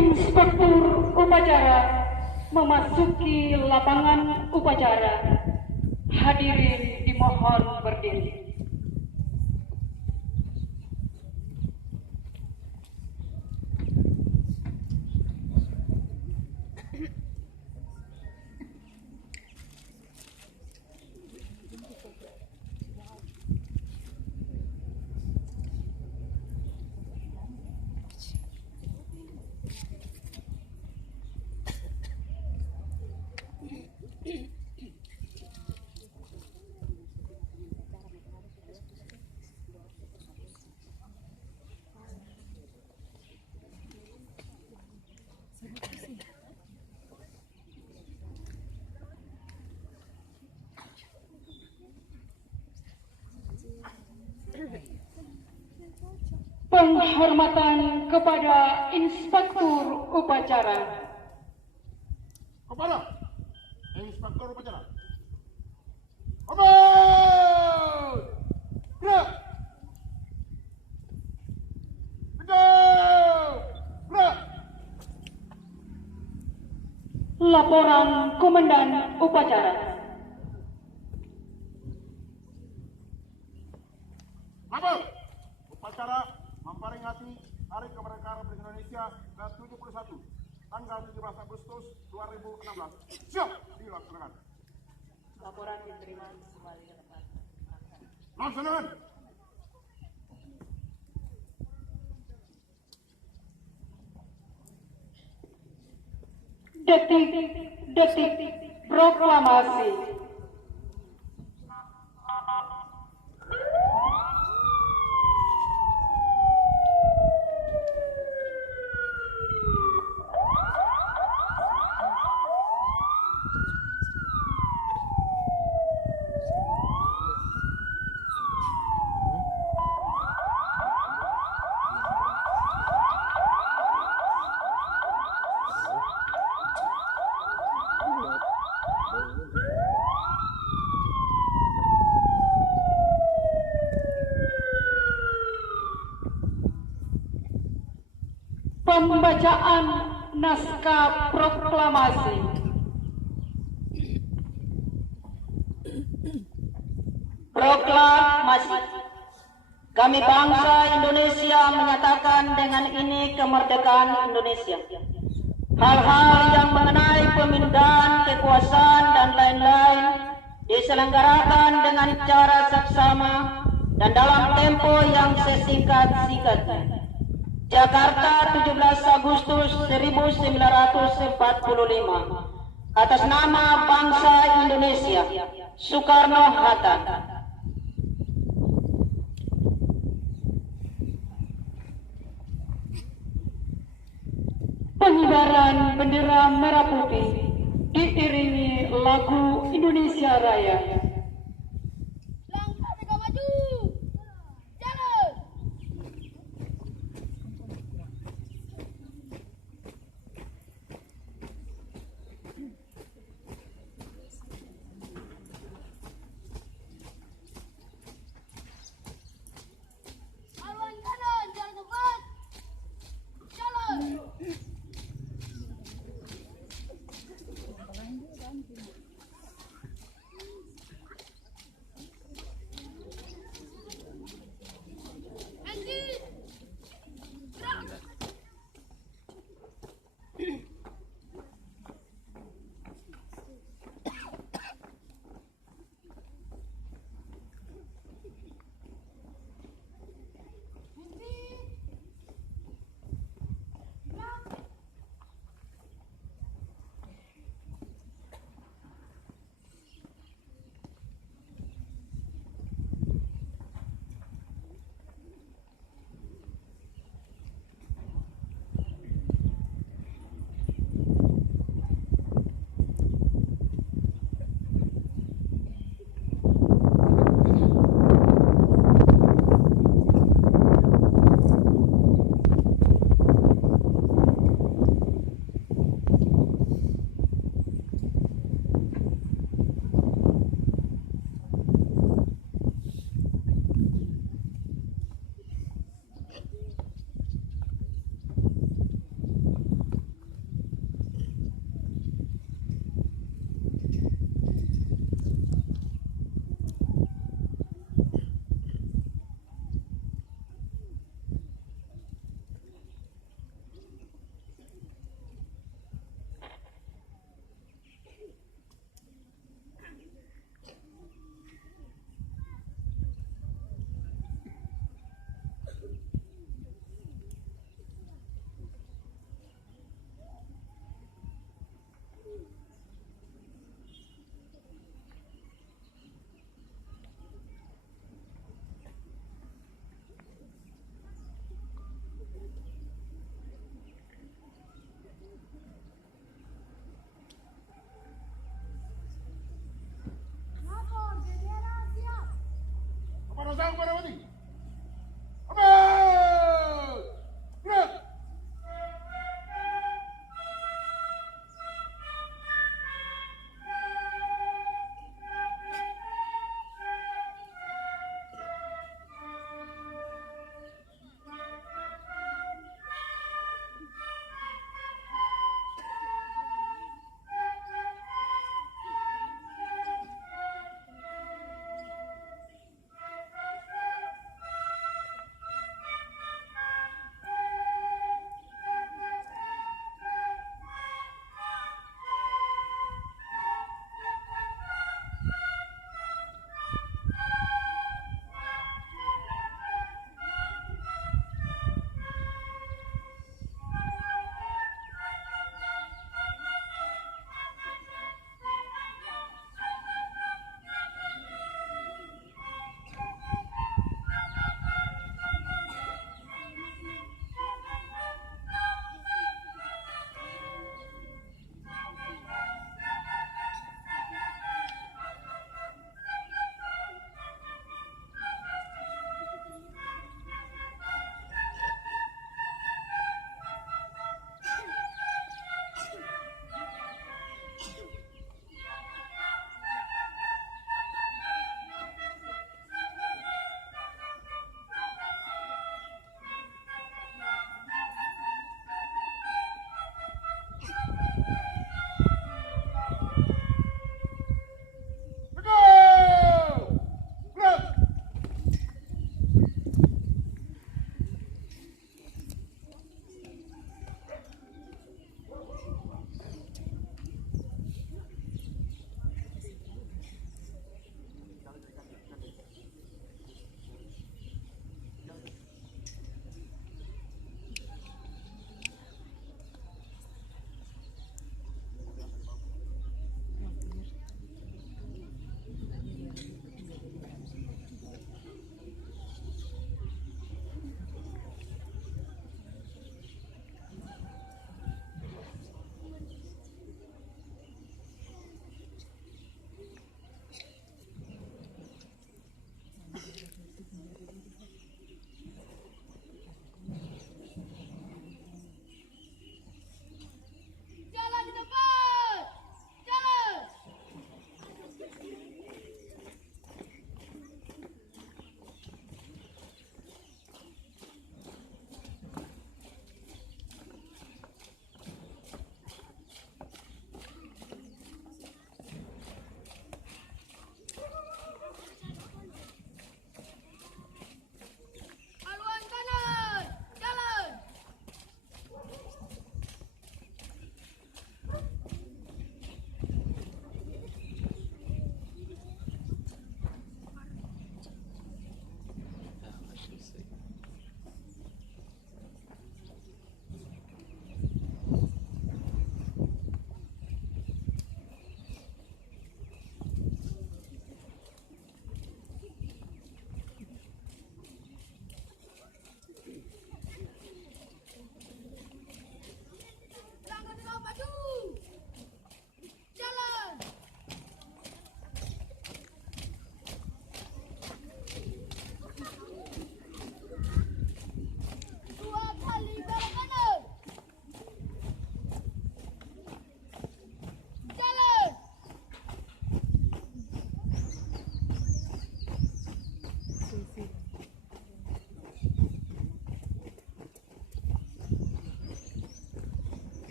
Inspektur upacara memasuki lapangan upacara. Hadirin dimohon berdiri. Penghormatan kepada Inspektur Upacara. Kepada Inspektur Upacara. Aman! Gerak! Gerak! Laporan Komandan Upacara. Lapor! Upacara memperingati Hari Kemerdekaan Republik Indonesia ke-71 tanggal 17 Agustus 2016. Siap dilaksanakan. Laporan diterima kembali ke tempat. Laksanakan. Detik proklamasi. Pembacaan naskah proklamasi. Proklamasi. Kami bangsa Indonesia menyatakan dengan ini kemerdekaan Indonesia. Hal-hal yang mengenai pemindahan kekuasaan dan lain-lain diselenggarakan dengan cara saksama dan dalam tempo yang sesingkat-singkatnya. Jakarta, 17 Agustus 1945. Atas nama bangsa Indonesia, Soekarno-Hatta. Pengibaran bendera merah putih diiringi lagu Indonesia Raya. Langkah mereka maju, jalan. Haluan kanan, jalan cepat, jalan.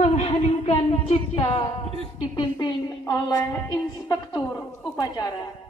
mengheningkan cipta dipimpin oleh Inspektur Upacara.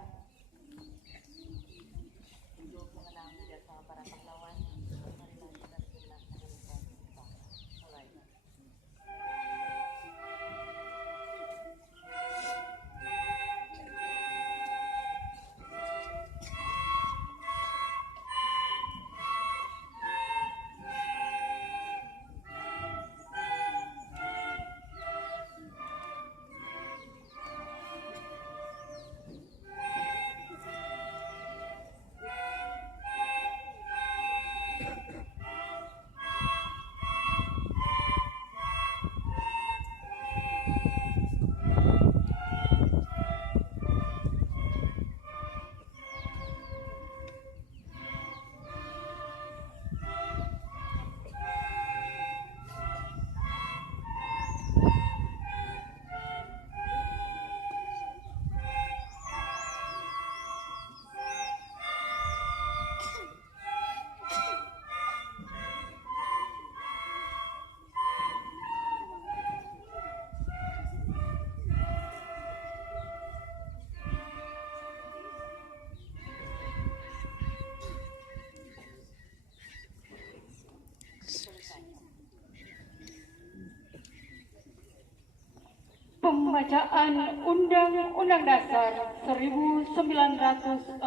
Pembacaan Undang-Undang Dasar 1945.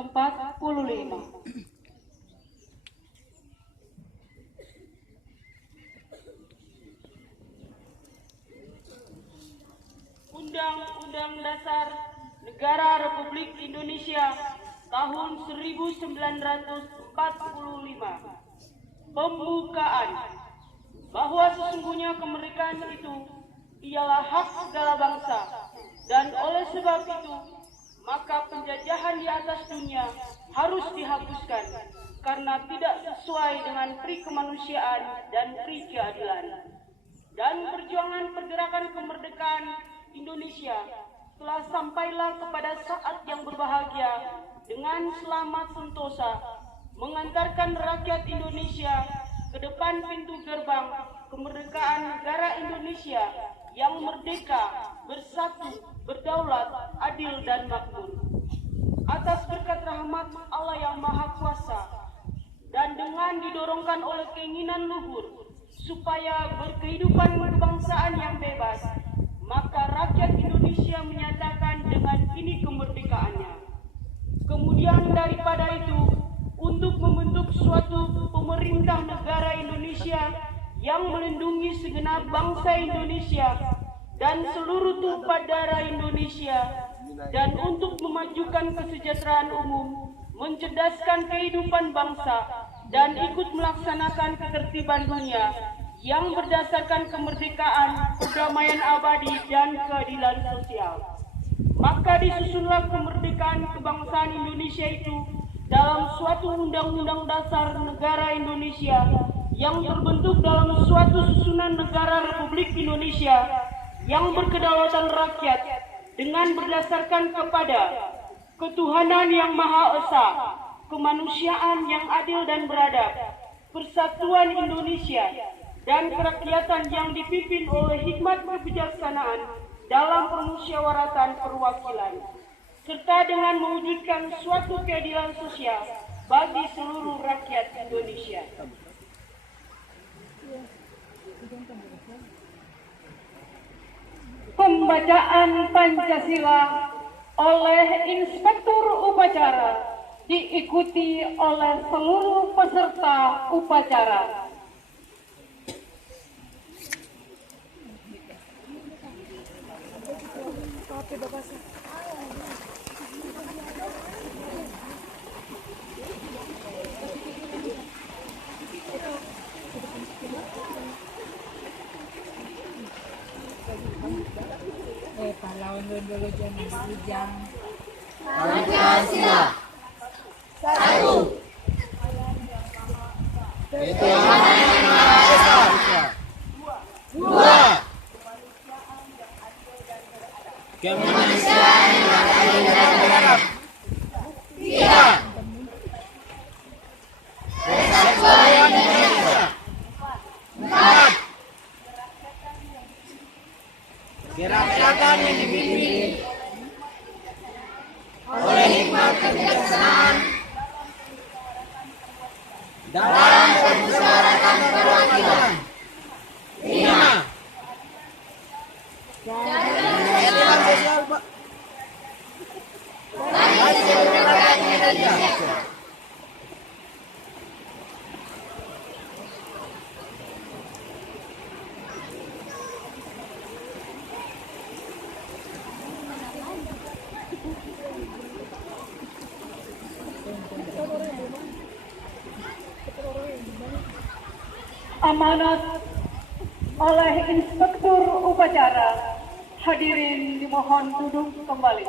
Undang-Undang Dasar Negara Republik Indonesia tahun 1945. Pembukaan. Bahwa sesungguhnya kemerdekaan itu ialah hak segala bangsa, dan oleh sebab itu maka penjajahan di atas dunia harus dihapuskan karena tidak sesuai dengan pri kemanusiaan dan pri keadilan. Dan perjuangan pergerakan kemerdekaan Indonesia telah sampailah kepada saat yang berbahagia dengan selamat sentosa, mengantarkan rakyat Indonesia ke depan pintu gerbang kemerdekaan negara Indonesia yang merdeka, bersatu, berdaulat, adil dan makmur. Atas berkat rahmat Allah yang Maha Kuasa dan dengan didorongkan oleh keinginan luhur supaya berkehidupan kebangsaan yang bebas, maka rakyat Indonesia menyatakan dengan ini kemerdekaannya. Kemudian daripada itu, untuk membentuk suatu pemerintah negara Indonesia yang melindungi segenap bangsa Indonesia dan seluruh tumpah darah Indonesia, dan untuk memajukan kesejahteraan umum, mencerdaskan kehidupan bangsa, dan ikut melaksanakan ketertiban dunia yang berdasarkan kemerdekaan, perdamaian abadi, dan keadilan sosial. Maka disusunlah kemerdekaan kebangsaan Indonesia itu dalam suatu undang-undang dasar negara Indonesia yang terbentuk dalam suatu susunan negara Republik Indonesia yang berkedaulatan rakyat dengan berdasarkan kepada ketuhanan yang Maha Esa, kemanusiaan yang adil dan beradab, persatuan Indonesia, dan kerakyatan yang dipimpin oleh hikmat kebijaksanaan dalam permusyawaratan perwakilan, serta dengan mewujudkan suatu keadilan sosial bagi seluruh rakyat Indonesia. Pembacaan Pancasila oleh Inspektur Upacara diikuti oleh seluruh peserta upacara. Pahlawan dulu jam. Pancasila. 1. Ketuhanan yang Maha Esa. 2. Kemanusiaan yang adil dan beradab. 3. Persatuan Indonesia. 4. Kerakyatan yang dipimpin oleh hikmat kebijaksanaan dalam permusyawaratan perwakilan. 5. Amanat oleh Inspektur Upacara. Hadirin dimohon duduk kembali.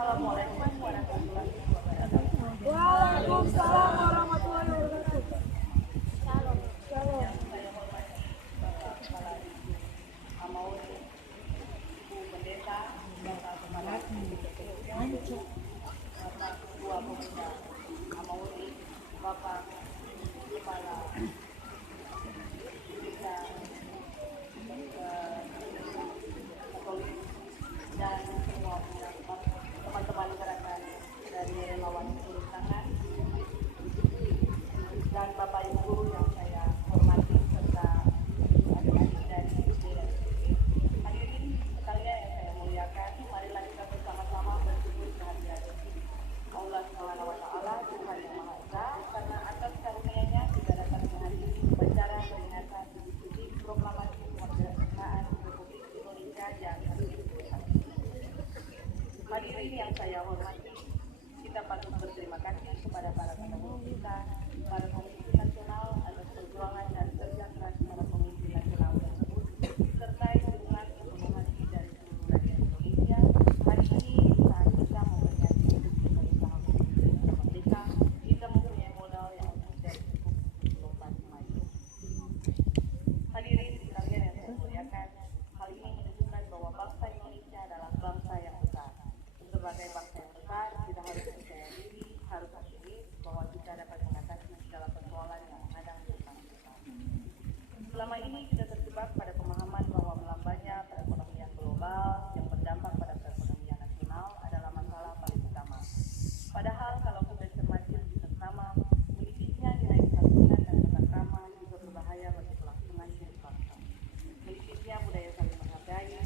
Assalamualaikum warahmatullahi wabarakatuh. Waalaikumsalam warahmatullahi wabarakatuh. Saya hormati Bapak Kepala Divisi Amauri, Ibu Pendeta, Bapak Kepala Divisi, Bapak Ketua Pemuda Amauri, Bapak Kepala Desa Katolik, dan semua teman-teman gerakan dari relawan turun tangan, dan Bapak Ibu guru yang saya hormati serta adik-adik dari SD dan SMP. Hadirin sekalian yang saya muliakan, marilah kita bersama-sama bersyukur kehadirat Allah Subhanahu wa Ta'ala, Tuhan yang Maha Esa, karena atas karunia-Nya kita dapat menghadiri upacara peringatan proklamasi kemerdekaan Republik Indonesia yang ke-70. Hadirin yang saya hormati, kita patut berterima kasih kepada para pendahulu kita, para pemimpin nasional atas perjuangan dan kerja keras para pemimpin nasional tersebut, serta dukungan sepenuh hati dari seluruh rakyat Indonesia. Hari ini saat kita memperingati Indonesia merdeka, kita mempunyai modal yang sudah cukup untuk maju. Hadirin sekalian yang saya muliakan, hal ini menunjukkan bahwa bangsa Indonesia adalah bangsa yang besar. Sebagai bangsa yang besar, kita harus percaya diri, harus optimis bahwa kita dapat mengatasi segala persoalan yang ada di depan kita. Selama ini kita terjebak pada pemahaman bahwa melambatnya perekonomian global yang berdampak pada perekonomian nasional adalah masalah paling utama. Padahal kalau kita cermati lebih seksama, menipisnya nilai persatuan dan tata krama juga berbahaya bagi kelangsungan hidup bangsa. Menipisnya budaya saling menghargai,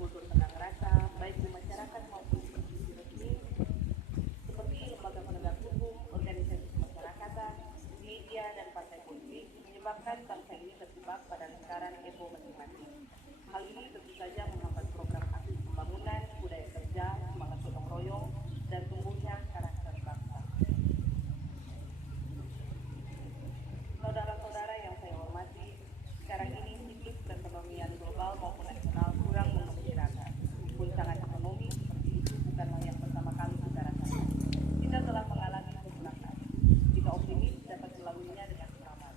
kultur tenang rasa, baik di masyarakat maupun di institusi resmi, seperti lembaga penegak hukum, organisasi kemasyarakatan, media, dan partai politik, menyebabkan bangsa ini terjebak pada lingkaran ego masing-masing. Hal ini tentu saja menghambat program aktif pembangunan, budaya kerja, semangat gotong royong, dan tumbuhnya karakter bangsa. Saudara-saudara yang saya hormati, sekarang ini siklus perekonomian global maupun nasional kurang menggembirakan. Guncangan ekonomi seperti itu bukanlah yang pertama kali kita rasakan. Kita telah mengalami kesulitan. Kita optimis dapat melaluinya dengan selamat.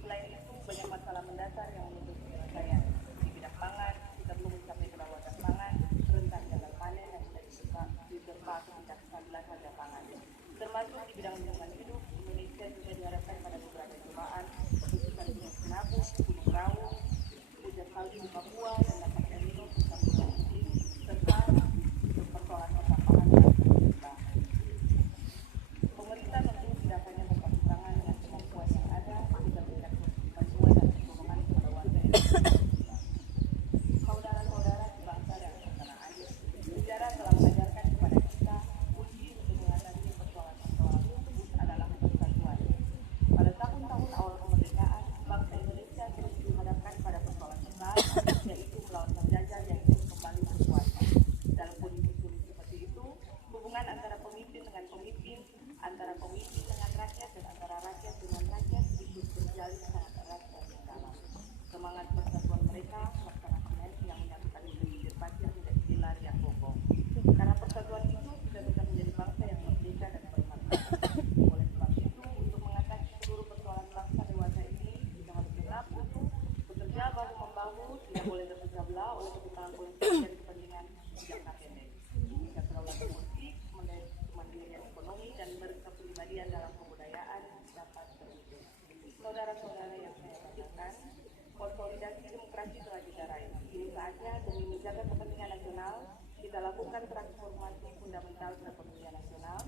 Selain itu, banyak masalah mendasar yang menuntut penyelesaian. Di bidang pangan, kita belum mencapai kedaulatan pangan, rentan gagal panen yang sudah diterpa ketidakstabilan harga pangan. Termasuk di bidang lingkungan hidup, Indonesia juga dihadapkan pada beberapa cobaan, khususnya Gunung Sinabung, Gunung Raung, hujan salju di Papua, dan dampak El Nino di Samudra Pasifik, serta persoalan pertambangan dan pemerintah. Pemerintah tentu tidak hanya mempertimbangkan dengan kemampuan yang ada, juga memberikan bantuan dan pertolongan kepada warga Indonesia. Saudara-saudara sebangsa dan setanah air, sejarah telah mengajarkan kepada kita kunci untuk mengatasi persoalan-persoalan tersebut adalah persatuan. Pada tahun tersebut tidak boleh terpecah belah oleh kepentingan politik dan kepentingan jangka pendek. Kedaulatan politik, kemandirian ekonomi, dan berkepribadian dalam kebudayaan dapat terwujud. Saudara-saudara yang saya banggakan, konsolidasi demokrasi telah kita raih. Kini saatnya demi menjaga kepentingan nasional, kita lakukan transformasi fundamental perekonomian nasional.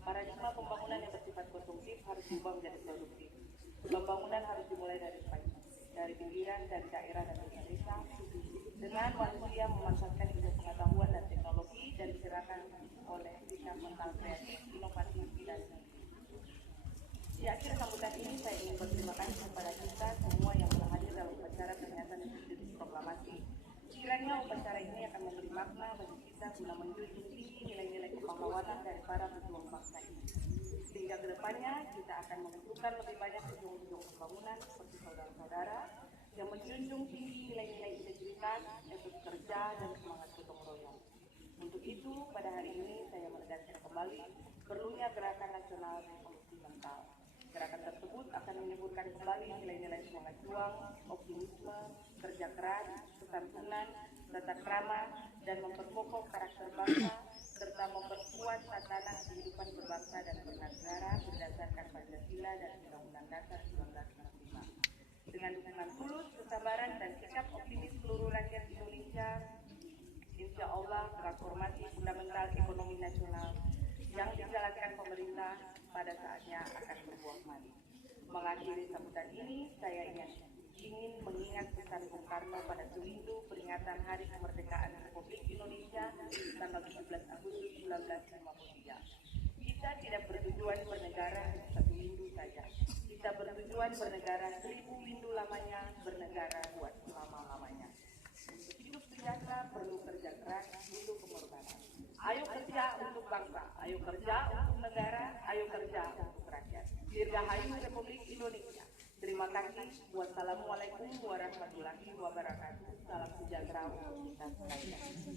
Paradigma pembangunan yang bersifat konsumtif harus berubah menjadi produktif. Pembangunan harus dimulai dari pinggiran, dari daerah dan desa, dengan manusia memanfaatkan ilmu pengetahuan dan teknologi dan digerakkan oleh sikap mental kreatif, inovatif, dan di akhir sambutan ini saya ingin berterima kasih kepada kita semua yang telah hadir dalam upacara peringatan Indonesia Proklamasi. Kiranya upacara ini akan memberi makna bagi kita guna menjunjung tinggi nilai-nilai kepahlawanan dari para pejuang bangsa ini. Sehingga kedepannya kita akan membutuhkan lebih banyak pejuang-pejuang pembangunan seperti saudara-saudara yang menjunjung tinggi nilai-nilai integritas, etos kerja, dan semangat gotong royong. Untuk itu, pada hari ini saya menegaskan kembali perlunya gerakan nasional revolusi mental. Gerakan tersebut akan menimbulkan kembali nilai-nilai semangat juang, optimisme, kerja keras, kesantunan, tata krama, dan memperkokoh karakter bangsa, serta memperkuat tatanan kehidupan berbangsa dan bernegara berdasarkan Pancasila dan Undang-Undang Dasar 1945. Dengan dukungan tulus, kesabaran, dan sikap optimis seluruh rakyat Indonesia, insya Allah transformasi fundamental ekonomi nasional yang dijalankan pemerintah pada saatnya akan berbuah manis. Mengakhiri sambutan ini, saya ingin mengingat pesan Bung Karno pada sewindu peringatan Hari Kemerdekaan Republik Indonesia tanggal 17 Agustus 1953. Kita tidak bertujuan bernegara satu windu saja. Kita bertujuan bernegara 1000 windu lamanya, bernegara buat selama-lamanya. Untuk hidup sejahtera perlu kerja keras, butuh pengorbanan. Ayo kerja untuk bangsa, ayo kerja untuk negara, ayo kerja untuk rakyat. Dirgahayu Republik Indonesia. Terima kasih. Wassalamualaikum warahmatullahi wabarakatuh. Salam sejahtera untuk kita sekalian.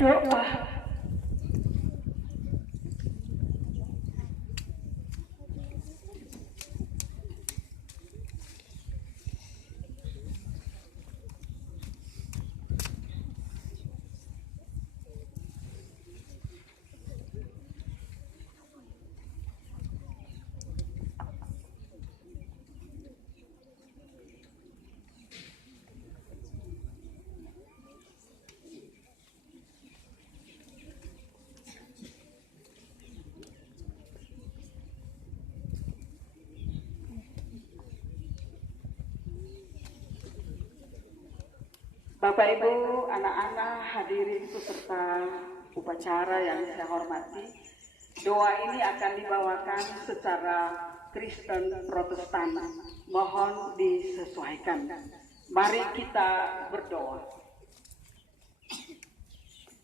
Doa. Bapak Ibu, anak-anak, hadirin peserta upacara yang saya hormati, doa ini akan dibawakan secara Kristen Protestan. Mohon disesuaikan. Mari kita berdoa.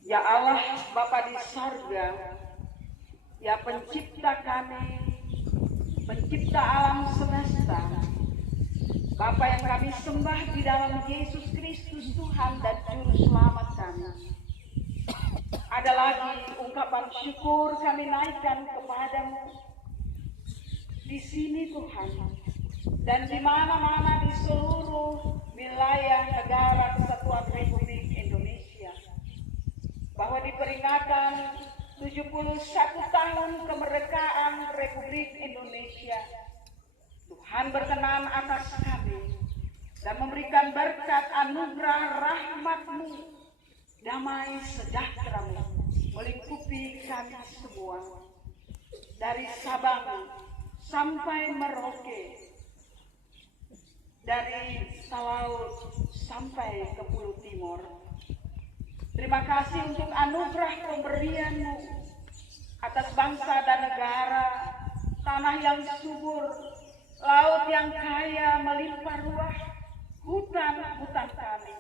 Ya Allah, Bapa di sorga, ya pencipta kami, pencipta alam semesta, Bapa yang kami sembah di dalam Yesus Kristus Tuhan dan Juru Selamat kami. Ada lagi ungkapan syukur kami naikkan kepadamu di sini Tuhan, dan di mana-mana di seluruh wilayah negara Kesatuan Republik Indonesia, bahwa diperingatan 71 tahun kemerdekaan Republik Indonesia, Tuhan berkenan atas kami dan memberikan berkat anugerah rahmat-Mu, damai sejahtera-Mu melingkupi kami semua, dari Sabang sampai Merauke, dari Talaut sampai ke Pulau Timur. Terima kasih untuk anugerah pemberian-Mu atas bangsa dan negara, tanah yang subur, laut yang kaya melimpah ruah, hutan-hutan kami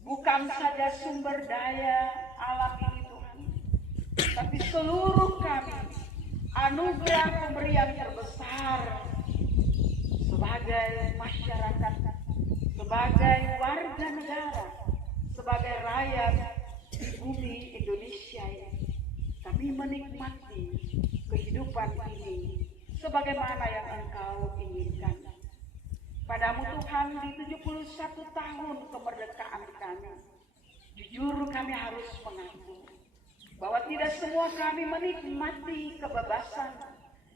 bukan saja sumber daya alam ini Tuhan, tapi seluruh kami anugerah pemberian terbesar sebagai masyarakat, sebagai warga negara, sebagai rakyat di bumi Indonesia ini. Kami menikmati kehidupan ini sebagaimana yang Engkau inginkan. Padamu Tuhan, di 71 tahun kemerdekaan kami, jujur kami harus mengaku bahwa tidak semua kami menikmati kebebasan,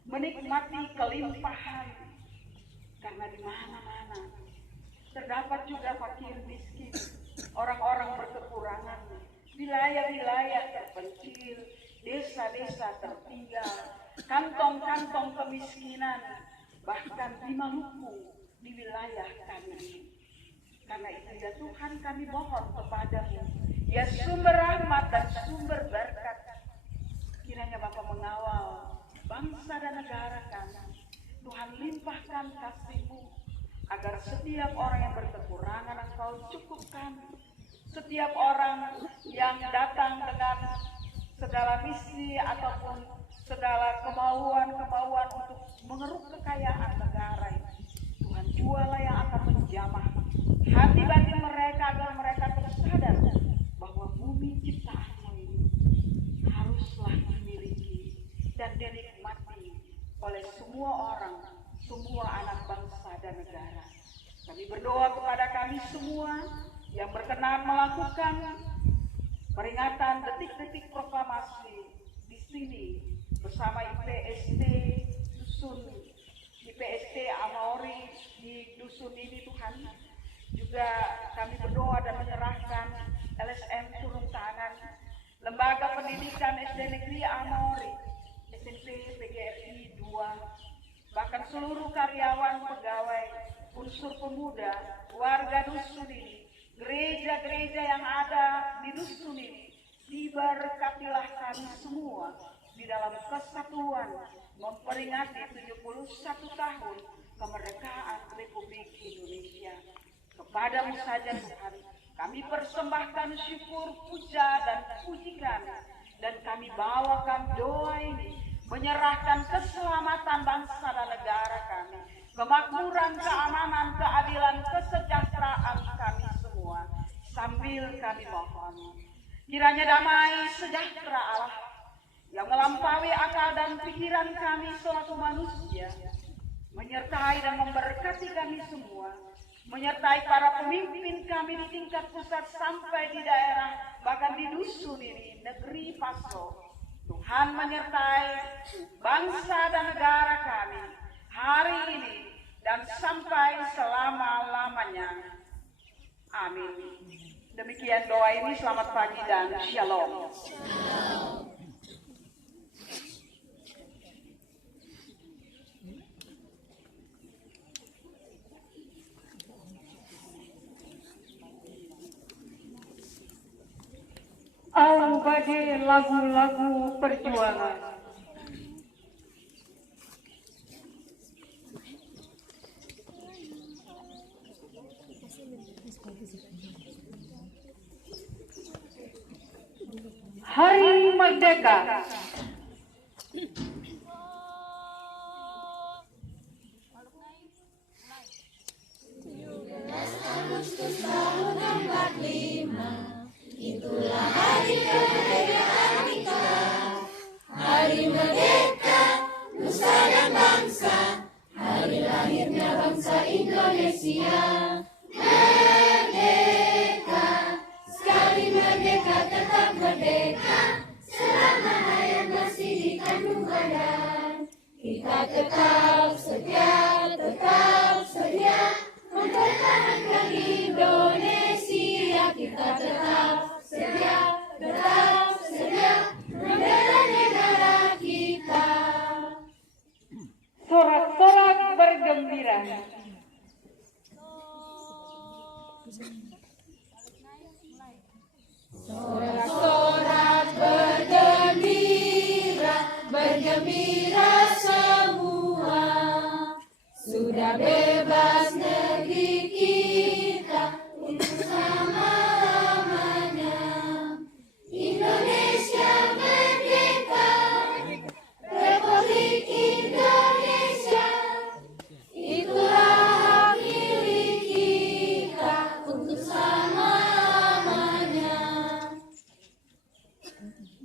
menikmati kelimpahan, karena di mana-mana terdapat juga fakir miskin, orang-orang berkekurangan, wilayah-wilayah terpencil, desa-desa tertinggal, kantong-kantong kemiskinan, bahkan di Maluku, di wilayah kami. Karena itu ya Tuhan, kami mohon kepadamu, ya sumber rahmat dan sumber berkat, kiranya Bapa mengawal bangsa dan negara kami. Tuhan, limpahkan kasih-Mu agar setiap orang yang berkekurangan Engkau cukupkan, setiap orang yang datang dengan segala misi ataupun segala kemauan-kemauan untuk mengeruk kekayaan negara ini, Tuhan, jualah yang akan menjamah hati batin mereka agar mereka tersadar bahwa bumi ciptaan-Mu ini haruslah dimiliki dan dinikmati oleh semua orang, semua anak bangsa dan negara. Kami berdoa kepada kami semua yang berkenan melakukan peringatan detik-detik proklamasi di sini bersama IPST Dusun, IPST Amaori di dusun ini Tuhan. Juga kami berdoa dan menyerahkan LSM Turun Tangan, Lembaga Pendidikan SD Negeri Amaori, SMP PGRI 2, bahkan seluruh karyawan, pegawai, unsur pemuda, warga dusun ini, gereja-gereja yang ada di dusun ini, diberkatilah kami semua di dalam kesatuan memperingati 71 tahun kemerdekaan Republik Indonesia. Kepadamu saja Tuhan, kami persembahkan syukur, puja dan pujikan, dan kami bawakan doa ini, menyerahkan keselamatan bangsa dan negara kami, kemakmuran, keamanan, keadilan, kesejahteraan kami semua, sambil kami mohon kiranya damai sejahtera Allah yang melampaui akal dan pikiran kami selaku manusia menyertai dan memberkati kami semua, menyertai para pemimpin kami di tingkat pusat sampai di daerah, bahkan di dusun ini, negeri Paso. Tuhan menyertai bangsa dan negara kami hari ini dan sampai selama-lamanya. Amin. Demikian doa ini, selamat pagi dan shalom. Alam bagi lagu-lagu perjuangan. Hari Merdeka. Agustus tahun 45, itulah hari kemerdekaan kita. Hari merdeka, nusa dan bangsa, hari lahirnya bangsa Indonesia. Merdeka, sekali merdeka tetap merdeka, selama hayat masih di kandung badan. Kita tetap setia mempertahankan Indonesia. Kita tetap setia membela negara kita. Sorak-sorak bergembira. Sorak-sorak bergembira semua. Sudah bebas negeri kita.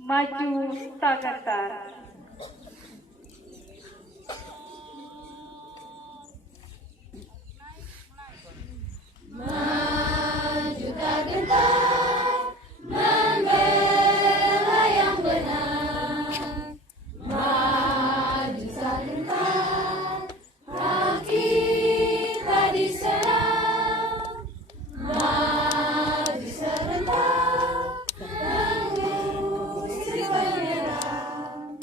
Maju tak gentar. Maju tak gentar, membela yang benar. Maju tak gentar, hak kita diserang. Maju sebentar, mengusir penyerang.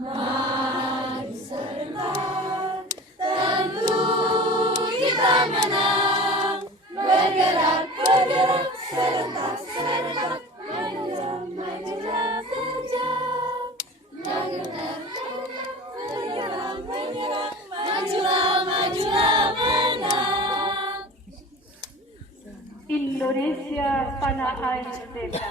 Maju sebentar, tentu kita menang. Bergerak, bergerak, serentak, serentak, majulah, majulah, terjang. Bergerak, bergerak, bergerak, majulah, majulah, menang. Indonesia tanah air merdeka.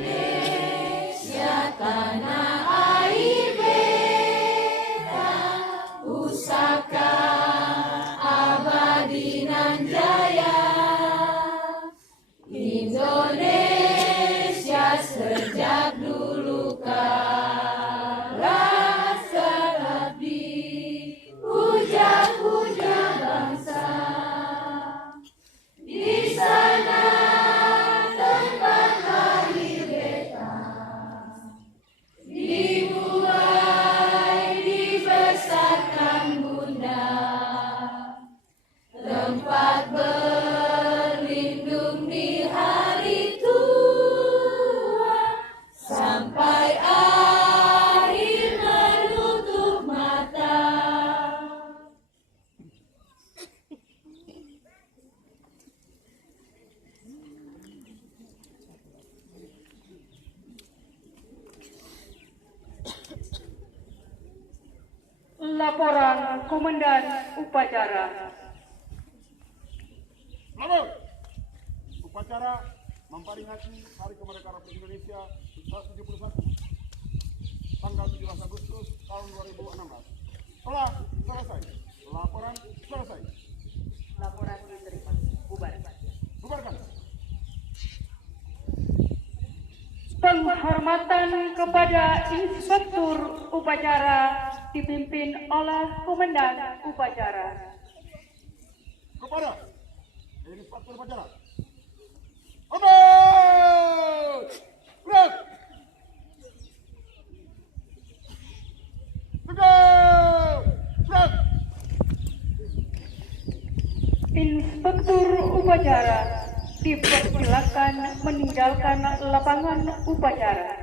Indonesia tanah air beta, pusaka abadi nan jaya. Indonesia sejak dulu kala serabdi, puja-puja bangsa. Di sana tempat lahir beta, dibuai dibesarkan bunda, tempat berlindung di hari tua, sampai akhir menutup mata. Laporan Komandan Upacara. Lalu, upacara memperingati Hari Kemerdekaan Republik Indonesia ke-71 tanggal 17 Agustus tahun 2016 telah selesai. Laporan selesai. Laporan diterima. Bubar. Bubarkan. Penghormatan kepada Inspektur Upacara dipimpin oleh Komandan Upacara. Kepada Inspektur Upacara. Aman! Gerak! Tegak! Gerak! Inspektur Upacara dipersilakan meninggalkan lapangan upacara.